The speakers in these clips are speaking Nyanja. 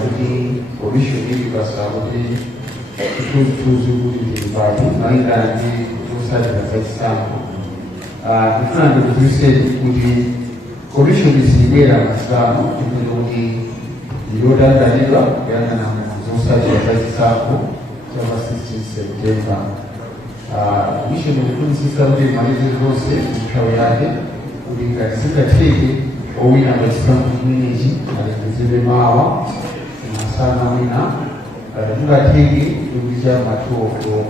kuti commission ili pasakuti tuzi kuti malingana ndi zotsatira zachisankho. Ndifuna ndikudziwitseni kuti commission sibwera masano kuti yotanganidwa kuyang'ana zotsatira zachisankho chapa 16 September. Commission ikufunitsitsa kuti malize zonse nthawi yake kuti ngati zingatheke owina pachisankho chimenechi alengezedwe mawa masana wina kungatheke kupitirira matoko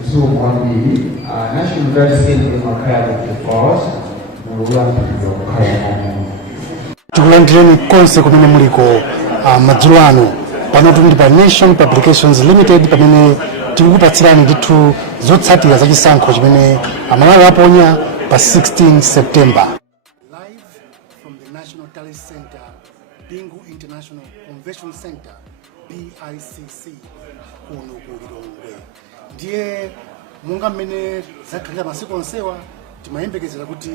usiku kwambiri. National Guard Assembly makaya kuti powers mulolambirira kukhala tikulandireni konse kumene muliko madzulo ano pano tili pa Nation Publications Limited pamene tikukupatsirani ndithu zotsatira zachisankho chimene amalawi aponya pa 16 September. Live from the National Tallying Center, Bingu International Convention Center, BICC, kuno ku Lilongwe. Ndiye monga mmene zakhalira masiku onsewa timayembekezera kuti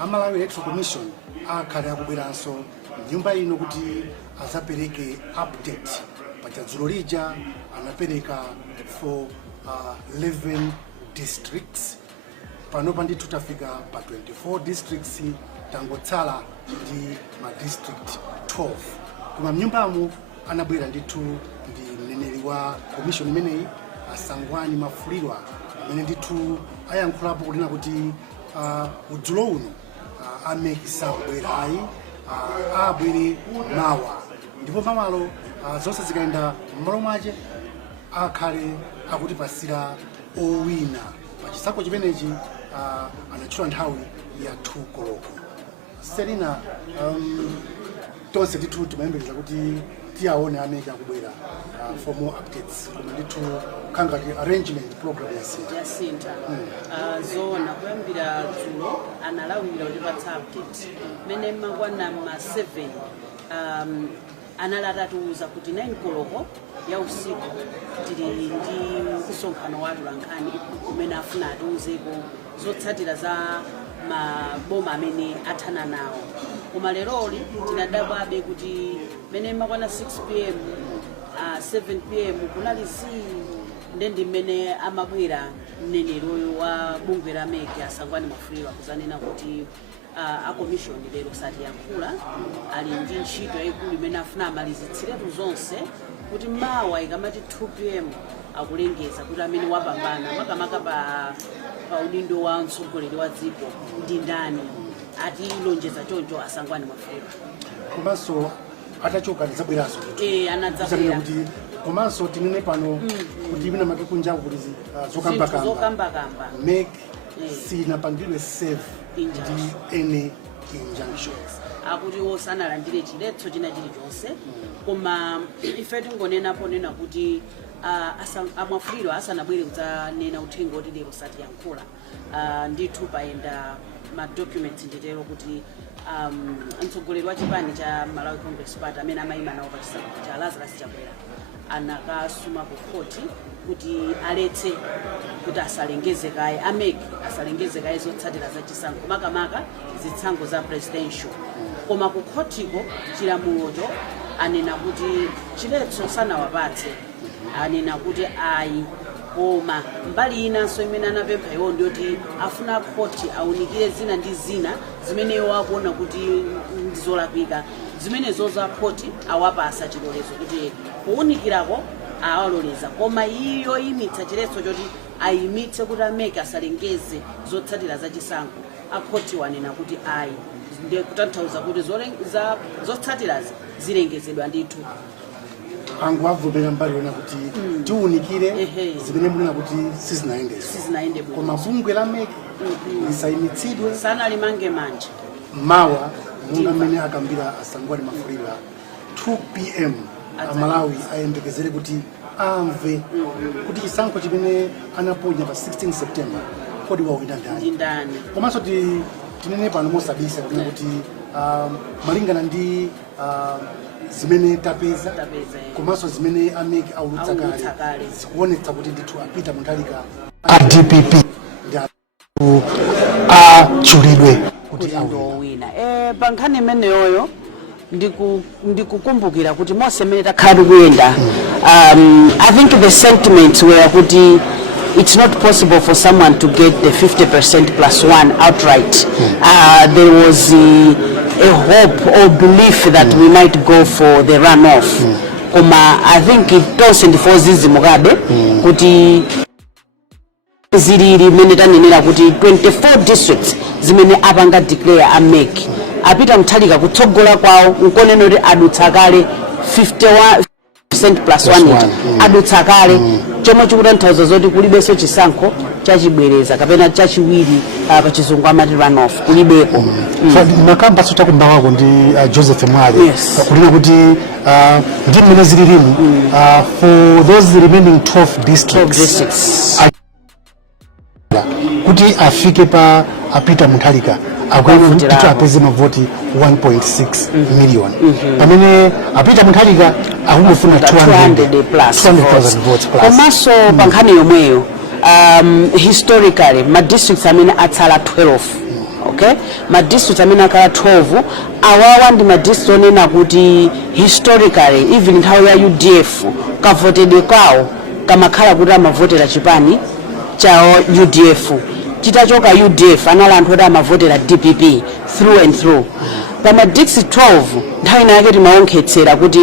amalawi Electoral Commission akhale akubweranso nyumba ino kuti azapereke update. Pacha dzulo lija anapereka for 11 districts. Panopa ndithu tafika pa 24 districts, tangotsala ndi ma district 12. Koma mnyumbamo anabwera ndithu ndi mneneri wa commission imeneyi Asangwani Mafulirwa amene ndithu ayankhulapo kunena kuti udzulo uno amekisa kubwera ayi abwere mawa, ndipo mawalo zonse zikaenda m'malo mwache akhale akutipasira owina pachisankho chimenechi. Anatchula nthawi ya 2 koloko. Selina, tonse ndithu timayembekeza kuti tiyaone amene akubwera for more updates. Koma ndithu khangati arrangement program yasinta Zoona kuyambira dzulo analawira kuti patsa update mene makwana ma 7 analatatuza kuti 9 koloko ya usiku tili ndi msonkhano wa atolankhani umene afuna atiuzeko zotsatira za maboma amene athana nawo. Koma leroli tinadabwabe kuti mene makwana 6 PM 7 PM kunali ndi mmene amabwera mneneri wa bungwe la meki Asangwani Mafulirwa kuzanena kuti a commission lero satiyankhula ali ndi ntchito yayikulu imene afuna amalizitsiretu zonse kuti mawa ikamati 2 PM akulengeza kuti amene wapambana makamaka pa udindo wa mtsogoleri wa dziko ndi ndani, atilonjeza choncho Asangwani Mafulirwa. Komanso atachoka zabweraso anadzabwera kuti komanso tinene pano kuti ibina makikunja kuti zokamba make sinapangidwe save ndi any injunctions akuti osanalandire chiletso china chilichonse. Koma ife tingonenapo nena kuti Mafulirwa asanabwere kudzanena uthenga oti lero satiyankhula ndithu paenda ma documents nditero kuti mtsogoleri wa chipani cha Malawi Congress Party amene amayima nawo pachisankho cha Lazarus Chakwera anakasuma ku koti kuti aletse kuti asalengezekaye ameki asalengezekaye zotsatira zachisankho makamaka zitsango za presidential. Koma ku kotiko chilamulocho anena kuti chiletso sanawapatse, anena kuti ayi. Koma mbali inanso imene anapempha iwo ndiyoti afuna koti aunikire zina ndi zina zimene iwo akuona kuti ndizolakwika, zimenezo za koti awapasa chilolezo kuti kuunikirako awaloleza. Koma iyo imitsa chiletso choti ayimitse kuti ameki asalengeze zotsatira zachisankho akoti wanena kuti ayi, ndi kutanthauza kuti zotsatirazi zilengezedwa ndithu. angu avomera mbali yona kuti tiunikire zimene munena kuti sizinaende koma bungwe la meki lisayimitsidwe sana limange manje mawa munga mmene akambira Asangwani Mafulirwa 2 PM amalawi ayembekezere kuti amve kuti chisankho chimene anaponya pa 16 September kodi wawina ndani. Komanso tinene pano mosabisa kuti malingana ndi zimene tapeza komanso zimene ameki aulutsa kale zikuonetsa kuti ndithu apita munthalika DPP achulidwe kuti awina. Pa nkhani imeneyoyo ndikukumbukira kuti mosemene takhala tikuyenda I think the sentiments were kuti it's not possible for someone to get the 50% plus one outright. There was a hope or belief that we might go for the runoff. Koma I think it also ndifozizi mugabe kuti zilili mene tanenera kuti 24 districts zimene apanga declare amake apita mthalika kutsogola kwawo nkoneno kuti adutsa kale 51% plus 1 adutsa kale chomwe chikutanthauza zoti kulibenso chisankho chachibwereza kapena chachiwiri pa chizungu amati runoff kulibepo. Makamba sota kumbawa wako ndi Joseph Mwale kulina kuti ndi mmene zililimu for those remaining 12 districts kuti afike pa apita muthalika akwena kuti apeze mavoti 1.6 million pamene apita muthalika akungofuna 200,000 votes plus. Komanso pa nkhani yomweyo historically ma districts amene atsala 12, okay, ma districts amene akala 12 awawa ndi ma districts onena kuti historically even nthawi ya UDF kavotedwe kwawo kamakhala kuti amavotera chipani cha UDF chitachoka UDF anali anthu oti amavotera DPP through and through. Pama district 12 nthawi yake timaonkhetsera kuti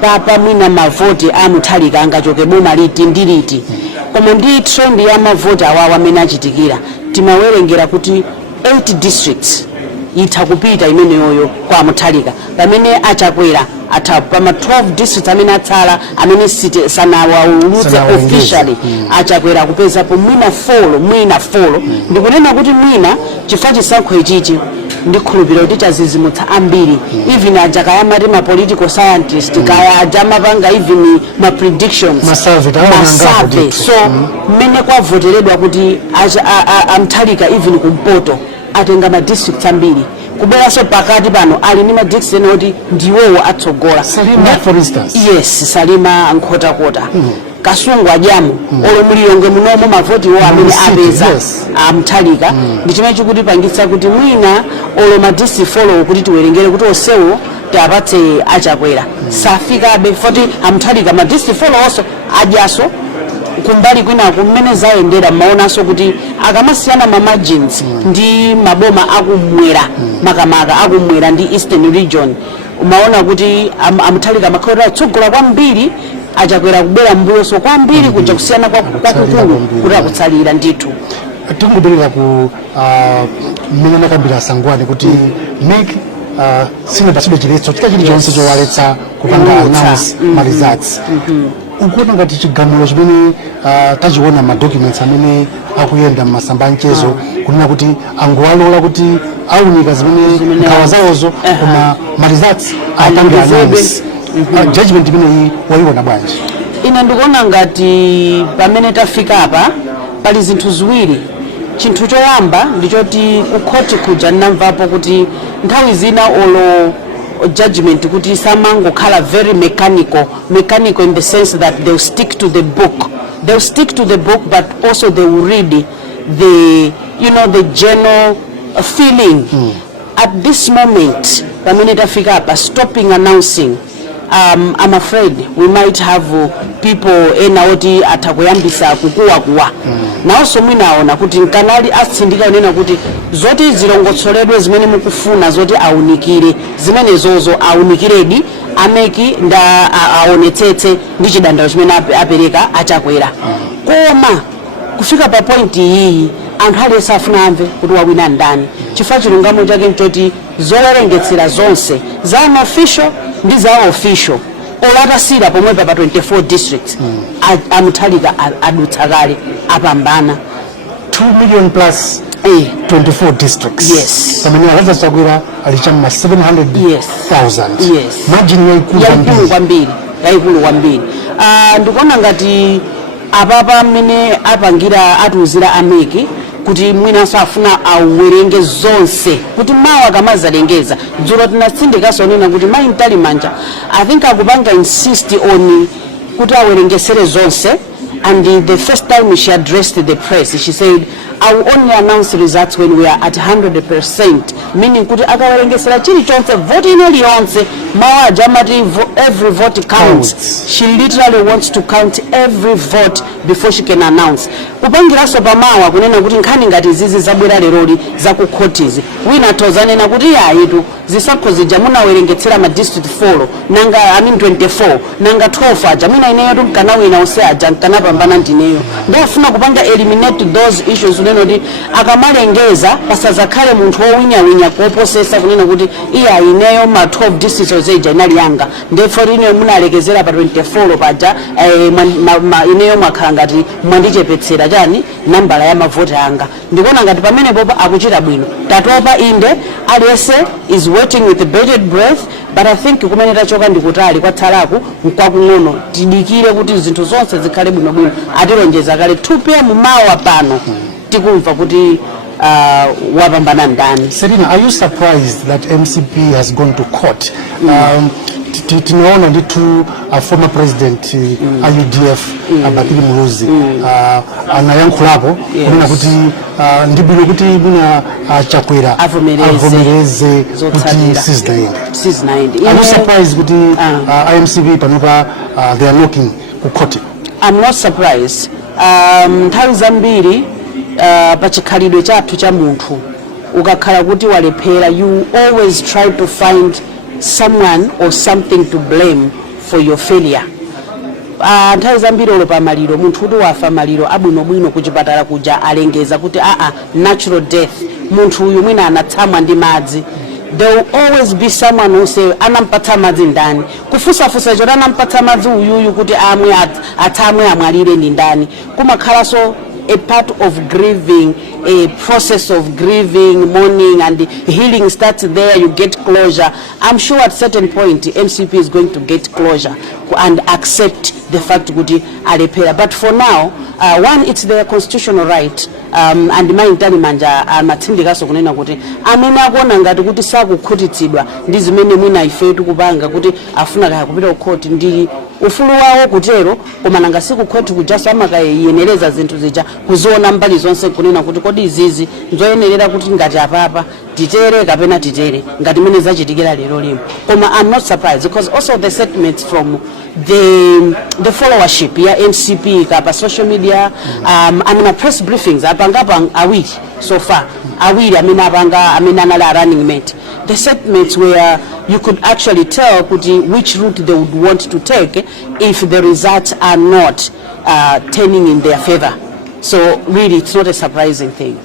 papa mwina mavoti amuthalika angachoke boma liti ndi liti, koma ndi trend ya mavoti awawa amene achitikira timawerengera kuti 8 districts itha kupita imeneyoyo kwa muthalika pamene achakwera atha pama 12 districts amene atsala amene sanawaulutse officially achakwera kupeza po mwina folo ndikunena kuti mwina chifukwa chisankho ichichi ndikhulupirira kuti chazizimutsa ambiri even ajakayamati ma political scientist kaya ajamapanga even ma predictions masurvey so mmene kwavoteredwa kuti amthalika even kumpoto atenga ma districts ambiri kubweranso pakati pano ali ndi ma districts ena kuti ndiwowo atsogola. Salima for instance. Yes, Salima nkhotakota Kasungu ajamu olo muliyonge munomo mavoti wo amene apeza amthalika ndi chimene chikuti pangitsa kuti mwina olo ma district follow kuti tiwerengere kuti osewo tapatse achakwera safikabe foti amthalika ma district follow also ajaso kumbali kwina kumene zayendera maonaso kuti akamasiyana ma margins ndi maboma akumwera makamaka akumwera ndi Eastern region umaona kuti amthalika makhoda tsogola kwambiri achakwera kubera mbuyoso kwambiri kuja kusiyana kwa kukulu kuti akutsalira ndithu. Tikungobelera ku mmene nakambira sangwane kuti make sine basibe chiletso chitachili chonse chowaletsa kupanga announce ma results. Ukuona ngati chigamulo chimene tachiona ma documents amene akuyenda masamba mchezo kunena kuti angwalola kuti aunika zimene nkhawa zawozo koma ma results apange announce. Judgment imene waiona bwanji? Ine ndikuona ngati pamene tafika apa pali zinthu ziwiri. Chinthu choyamba ndichoti kukhoti kuja namvapo kuti nthawi zina olo judgment kuti samangokhala very mechanical in the sense that they'll stick to the book. They'll stick to the book, but also they will read the general feeling. At this moment, pamene tafika apa stopping announcing. I'm afraid we might have people oti atakuyambisa kukuwa naonso mwinaona kuti nkanali atsindika unena kuti zoti zilongotsoledwe zimene mukufuna zoti aunikire zimene zozo aunikiredi ameki nda aonetsetse ndi chidandalo chimene apereka achakwera koma kufika pa point iyi anthu aliyense afuna amve kuti wawina ndani chifukwa chilungamo chake nchoti zowerengetsera zonse za unofficial ndi za official olatasira pomwepa pa 24 districts amthalika adutsa kale apambana 2 million plus 24 districts. Yes. Pamene alaza chakwera alichama 700,000. Yes. Margin yaikulu kwambiri. Ndikuona ngati apapa mmene apangira atuzira ameki kuti mwinaso afuna awerenge zonse kuti mawa akamazalengeza dzulo tinatsindikaso onena kuti mayi mtali manja I think akupanga insist on kuti awerengesere zonse. And the first time she addressed the press she said I will only announce results when we are at 100%, meaning kuti akawerengesera chilichonse vote iliyonse mawa jamati every vote counts. She literally wants to count every vote before she can announce. Kupangiranso pamawa kunena kuti nkhani ngati zizi zabwera leroli za ku courts wina tozanena kuti yayitu zisakhozi jamunawerengetsera ma district 4 nanga 24 nanga 12 aja mwina ineyo tukana wina ose aja nkana pambana ndineyo ndofuna kupanga eliminate those issues uneno kuti akamalengeza pasazakhale munthu wowinya kuoposesa kunena kuti iya ineyo ma 12 districts ozeja inali yanga therefore ineyo munalekezera pa 24 paja ineyo mwakhala ngati mwandichepetsera chani nambala ya mavoti anga ndikuona ngati pamene popa akuchita bwino tatopa inde aliyense is waiting with bated breath, but I think kumene tachoka ndikutali kwatsalaku mkwakung'ono tidikire kuti zinthu zonse zikhale bwinobwino atilonjeza kale 2 p.m. mawa pano tikumva kuti wapambana ndani. Serena, are you surprised that MCP has gone to court? Tunaona nditu former president UDF Bakili Muluzi anayankhulapo kunena kuti ndibwino kuti buna chakwera avomereze kuti sizinaende. Are you surprised kuti MCP panopa they are knocking ku court? I'm not surprised. Nthawi zambiri pachikhalidwe chathu cha munthu ukakhala kuti walephera you always try to find someone or something to blame for your failure. Nthawi zambiri olo pa maliro munthu kuti wafa maliro abwinobwino kuchipatala kuja alengeza kuti natural death munthu uyu mwina anatsamwa ndi madzi. There will always be someone who say anampatsa madzi ndani kufusafusa choti anampatsa madzi uyuyu kuti amwe atsamwe amwalire ndi ndani kumakhalaso a part of grieving, a process of grieving, mourning, and healing starts there. You get closure. I'm sure at a certain point MCP is going to get closure and accept the fact kuti alepera. But for now, one, it's their constitutional right, and my intalimanja amatsindikaso kunena kuti amene akuona ngati kuti sakukhutitsidwa ndi zimene mwina ifetu kupanga kuti afuna kaya kupita ukhoti ndi ufulu wawo kutero koma nanga sikukhothi kujaso amakayenereza zinthu zija kuziona mbali zonse kunena kuti kodi izizi nzoyenerera kuti ngati apapa titere kapena titere ngati mene zachitikira lero limo koma I'm not surprised because also the statements from the followership ya MCP kapa social media amina press briefings apangapa awiri so far awiri amina apanga amina nala running mate. The statements where you could actually tell which route they would want to take if the results are not turning in their favor. So really, it's not a surprising thing.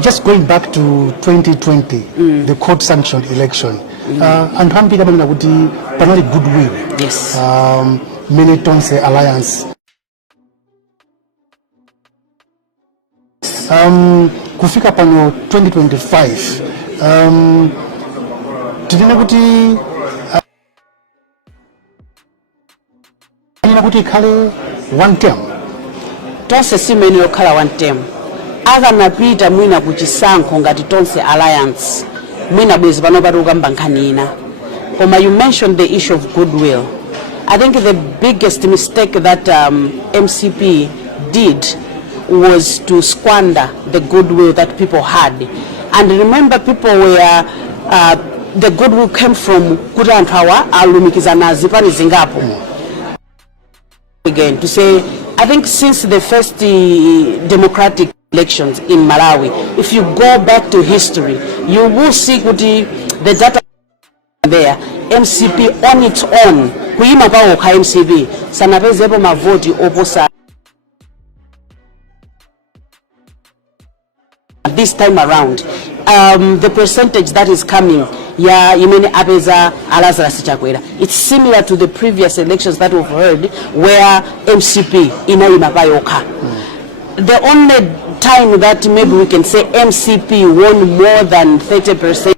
Just going back to 2020, the court-sanctioned election, and Hampida kuti panali goodwill. Yes. Militancy alliance. Kufika pano 2025. Tidina kuti khale one term. Tonse simene okhala one term. Akanapita mwina kuchisankho ngati tonse alliance. Mwina bwezi pano pati ukamba nkhani ina. Koma you mentioned the issue of goodwill. I think the biggest mistake that MCP did was to squander the goodwill that people had. And remember, people were the goodwill came from kuti anthu awa alumikizana zipani zingapo. Again to say, I think since the first democratic elections in Malawi, if you go back to history, you will see kuti the data there MCP on its own kuima pawo ka MCP sanapezepo mavoti oposa this time around. The percentage that is coming Zimene apeza Lazarus Chakwera. It's similar to the previous elections that we've heard where MCP inaima payoka. The only time that maybe we can say MCP won more than 30%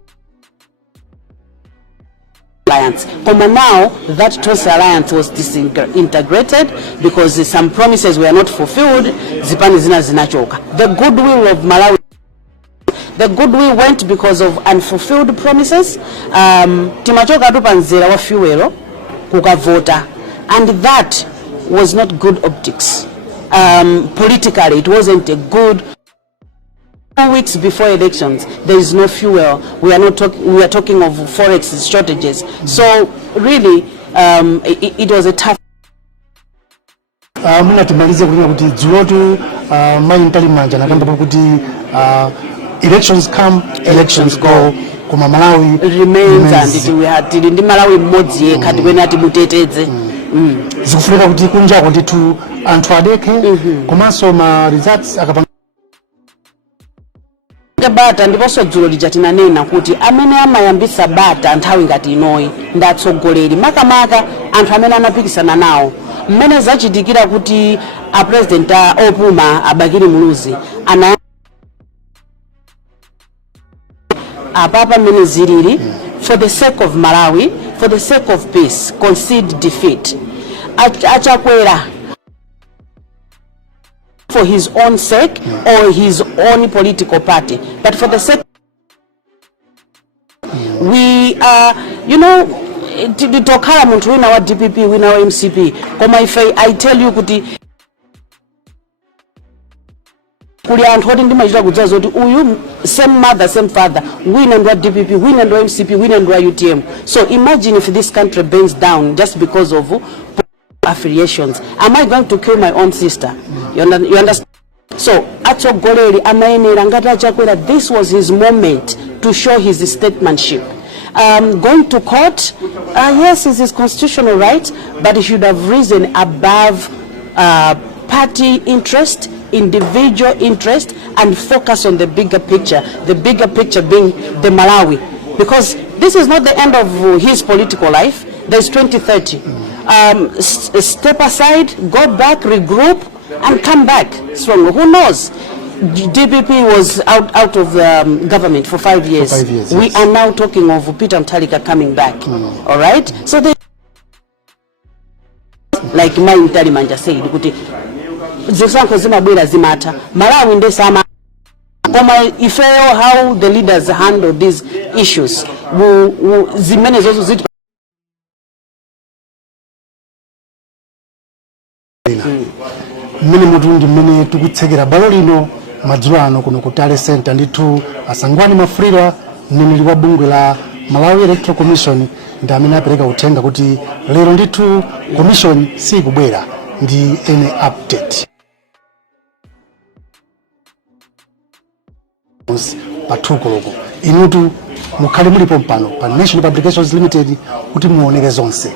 alliance. Koma now that Tosa alliance was disintegrated because some promises were not fulfilled. Zipani zinachoka. The goodwill of Malawi. The goodwill went because of unfulfilled promises. Timachoka tupanzera wa fuelo kukavota, and that was not good optics. Politically, it wasn't a good 2 weeks before elections, there is no fuel. We are talking of forex shortages. So really, it was a tough. Muna timalize kulima kuti Dzulo main Talimanja nakamba kuti elections come, elections go. Koma Malawi remains and we had ndi Malawi mmodzi yekha ndikwena ati mutetedze. Zikufunika kuti kunjako ndithu anthu adekhe komanso ma results akapanga bata ndiponso Dzulo lija tinanena kuti amene amayambisa bata nthawi ngati inoyi ndatsogoleri makamaka anthu amene anapikisana nawo mmene zachitikira kuti a president opuma abakiri muluzi ana apapa mmene zilili for the sake of Malawi, for the sake of peace, concede defeat. Achakwera for his own sake or his own political party, but for the sake we are, you know, tokhala munthu wina wa DPP wina wa MCP koma if I tell you kuti kuli anthu oti ndimachita kudzaza kuti uyu same mother same father wina ndi wa DPP wina ndi wa MCP wina ndi wa UTM. So imagine if this country burns down just because of affiliations. Am I going to kill my own sister? You understand? So atsogoleri amayenera ngati Achakwera, this was his moment to show his statesmanship. Going to court, yes, it's his constitutional right, but he should have risen above party interest, individual interest, and focus on the bigger picture being the Malawi. Because this is not the end of his political life. There's 2030. Step aside, go back, regroup, and come back stronger. Who knows? DPP was out of the government for 5 years. For 5 years, we yes. are now talking of Peter Mutharika coming back. All right? So they, like my Talimanja said, kuti zisanko zimabwera zimata Malawi ndesama koma ifeyo how the leaders handle these issues Zimene zozo ziti mmene mutundi mmene tikutsekera balo lino madzulo ano kuno ku Tale Center ndithu asangwani mafulira mneneri wa bungwe la Malawi Electoral Commission ndi amene apereka uthenga kuti lero ndithu commission sikubwera ndi ene update pathuko loko inutu mukhale mulipo mpano pa National Publications Limited kuti muoneke zonse.